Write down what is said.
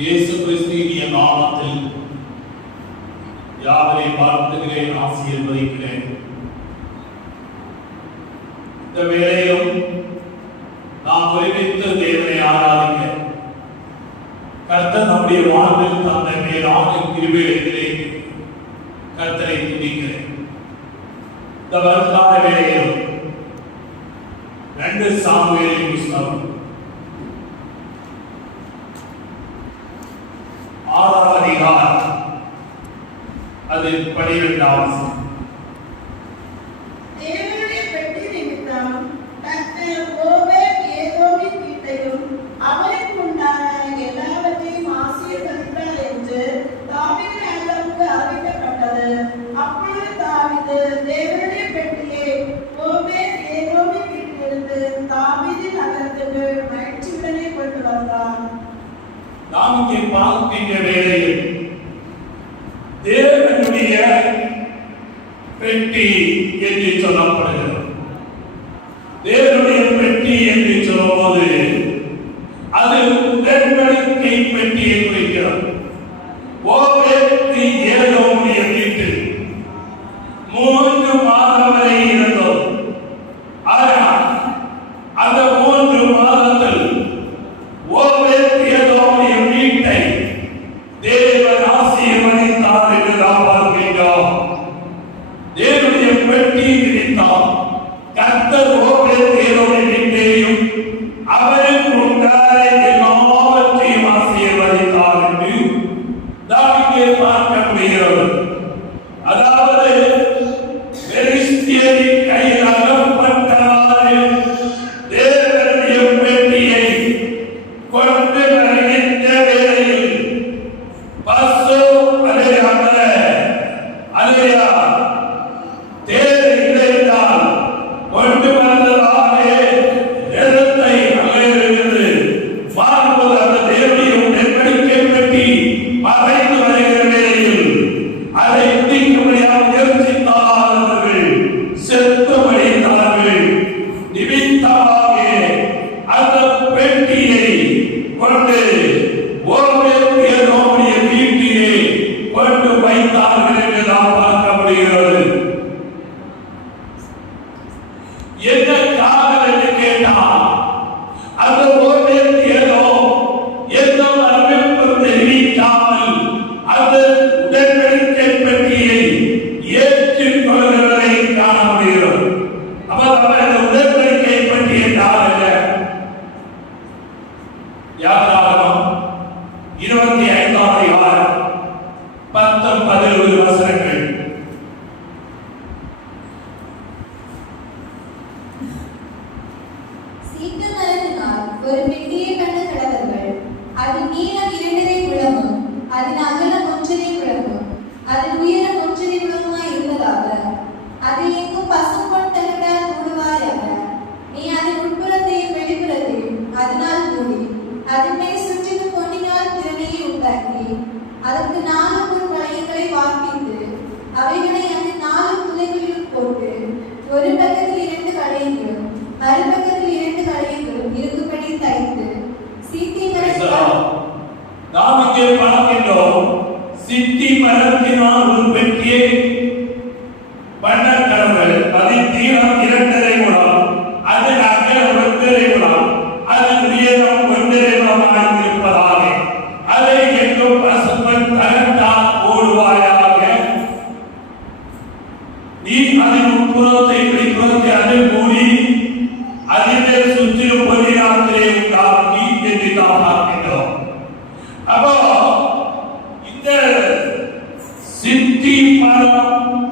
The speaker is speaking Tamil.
இயேசு கிறிஸ்துவின் நாமத்தில் யாவரை வாழ்த்துகிறேன், ஆசீர்வதிக்கிறேன். இந்த வேளையிலும் நாம் ஒருமித்து தேவனை ஆராதிக்க கர்த்தர் நம்முடைய வாழ்வில் தந்த மேலான கிருபையிலே கர்த்தரை துதிக்கிறேன். இந்த வருகால வேளையிலும் 2 சாமுவேலின் புஸ்தகம் 6ஆம் அதிகாரம் அது 12ஆம் வசனம். தேவனுடைய பெட்டி நிமித்தம் கர்த்தர் ஓபேத் ஏதோமின் வீட்டையும் அவனுக்கு உண்டான எல்லாவற்றையும் ஆசீர்வதித்தார் என்று தாவீது ராஜாவுக்கு அறிவிக்கப்பட்டது. அப்பொழுது தாவீது தேவனுடைய பெட்டியை ஓபேத் ஏதோமின் வீட்டிலிருந்து தாவீது நகரத்துக்கு மகிழ்ச்சியுடனே கொண்டு வந்தான். நாம் இங்கே பார்க்கின்ற வேளையில் தேவனுடைய பெட்டி என்று சொல்லப்படுகிறது. தேவனுடைய பெட்டி என்று சொல்லும்போது அது உடன்படிக்கை பெட்டியை குறிக்கிறது. ஓபேத் ஏதோமுடைய வீட்டில் 3 மாதம் வரை இருந்தோம். ஆனால் அந்த 3 மாதத்தில் ஓபேத் ஏதோமுடைய வீட்டை தேவன் ஆசீர்வதித்தார் என்று நாம் பார்க்கின்றோம். தேவனுடைய பெட்டி விரித்தார். கர்த்தர் ஓபேத் ஏதோமுடைய வீட்டையும் அவருக்கு உண்டான எல்லாவற்றையும் ஆசீர்வதித்தார் என்று நாம் இங்கே பார்க்க முடிகிறது. அதாவது பெலிஸ்தியரின் கையில் அகப்பட்டவாறு தேவனுடைய பெட்டியை கொண்டு வருகின்ற வேளையில் பசு அலையா தேவை இடைந்தால் கொண்டு வந்ததாலே எழுத்தை அலையிலிருந்து பார்ப்பது அந்த தேவனுடைய உடன்படிக்கை பெட்டி மறைந்து வருகிற வேளையில் அதை பிடிக்க முடியாத முயற்சித்தார்கள், செத்து மடிந்தார்கள். நிமித்தமாக அந்த பெட்டியை கொண்டு ஓபேத் ஏதோமுடைய வீட்டிலே கொண்டு வைத்தார்கள் என்று நாம் பார்க்க முடிகிறது. என்ன காரணம் என்று கேட்டால் அந்த ஓபேத் ஏதோம் எந்த அறிவிப்பும் தெரிவிக்காமல் அந்த உடன்படிக்கை பெட்டியை ஏற்றுக் கொள்கிறதை காண முடிகிறது. அவர் அந்த உடன்படிக்கை பெட்டி என்றால் யாத்ராகமம் 25ஆம் அதிகாரம் 10-11 வசனங்கள். சீட்டுமரத்தினால் ஒரு பெட்டியை கண்ட கடவர்கள், அதன் நீளம் 2.5 முழமும் அதன் அகலம் 1.5 முழமும் அதன் உயரம் 1.5 முழமுமாய் இருந்ததாக அதில் எங்கும் பசும்பொன் தகட்டால் மூடுவாயாக. நீ அதன் உட்புறத்தையும் வெளிப்புறத்தையும் அதனால் மூடி அதன் மேல் சுற்றிலும் பொன்னினால் திறனையை உண்டாக்கி அதற்கு 4 பொன் வளையங்களை வார்ப்பித்து அவைகளை அந்த 4 துளைகளிலும் போட்டு ஒரு பக்கத்தில் 2 களையங்களும் மறுபக்கத்தில் 2 களையங்களும் இருக்கும்படி தைத்து சீத்தி நாம் இங்கே பார்க்கின்றோம். சித்தி மரத்தினால் ஒரு பெட்டியை பண்ண கடவுள். அதன் தீரம் 2.5 முழம், அதன் அகலம் 1.5 முழம், அதன் உயரம் 1.5 முழமாக இருப்பதாக அதை எங்கும் பசும்பொன் தகட்டால் மூடுவாயாக. நீ அதன் உட்புறத்தை வெளிப்புறத்தை அதில் மூடி அதிலே சுற்றிலும் பொன்னினாலே உண்டாக்கி என்று நாம் பார்க்கின்றோம். அப்போ இந்த சித்தி மரம்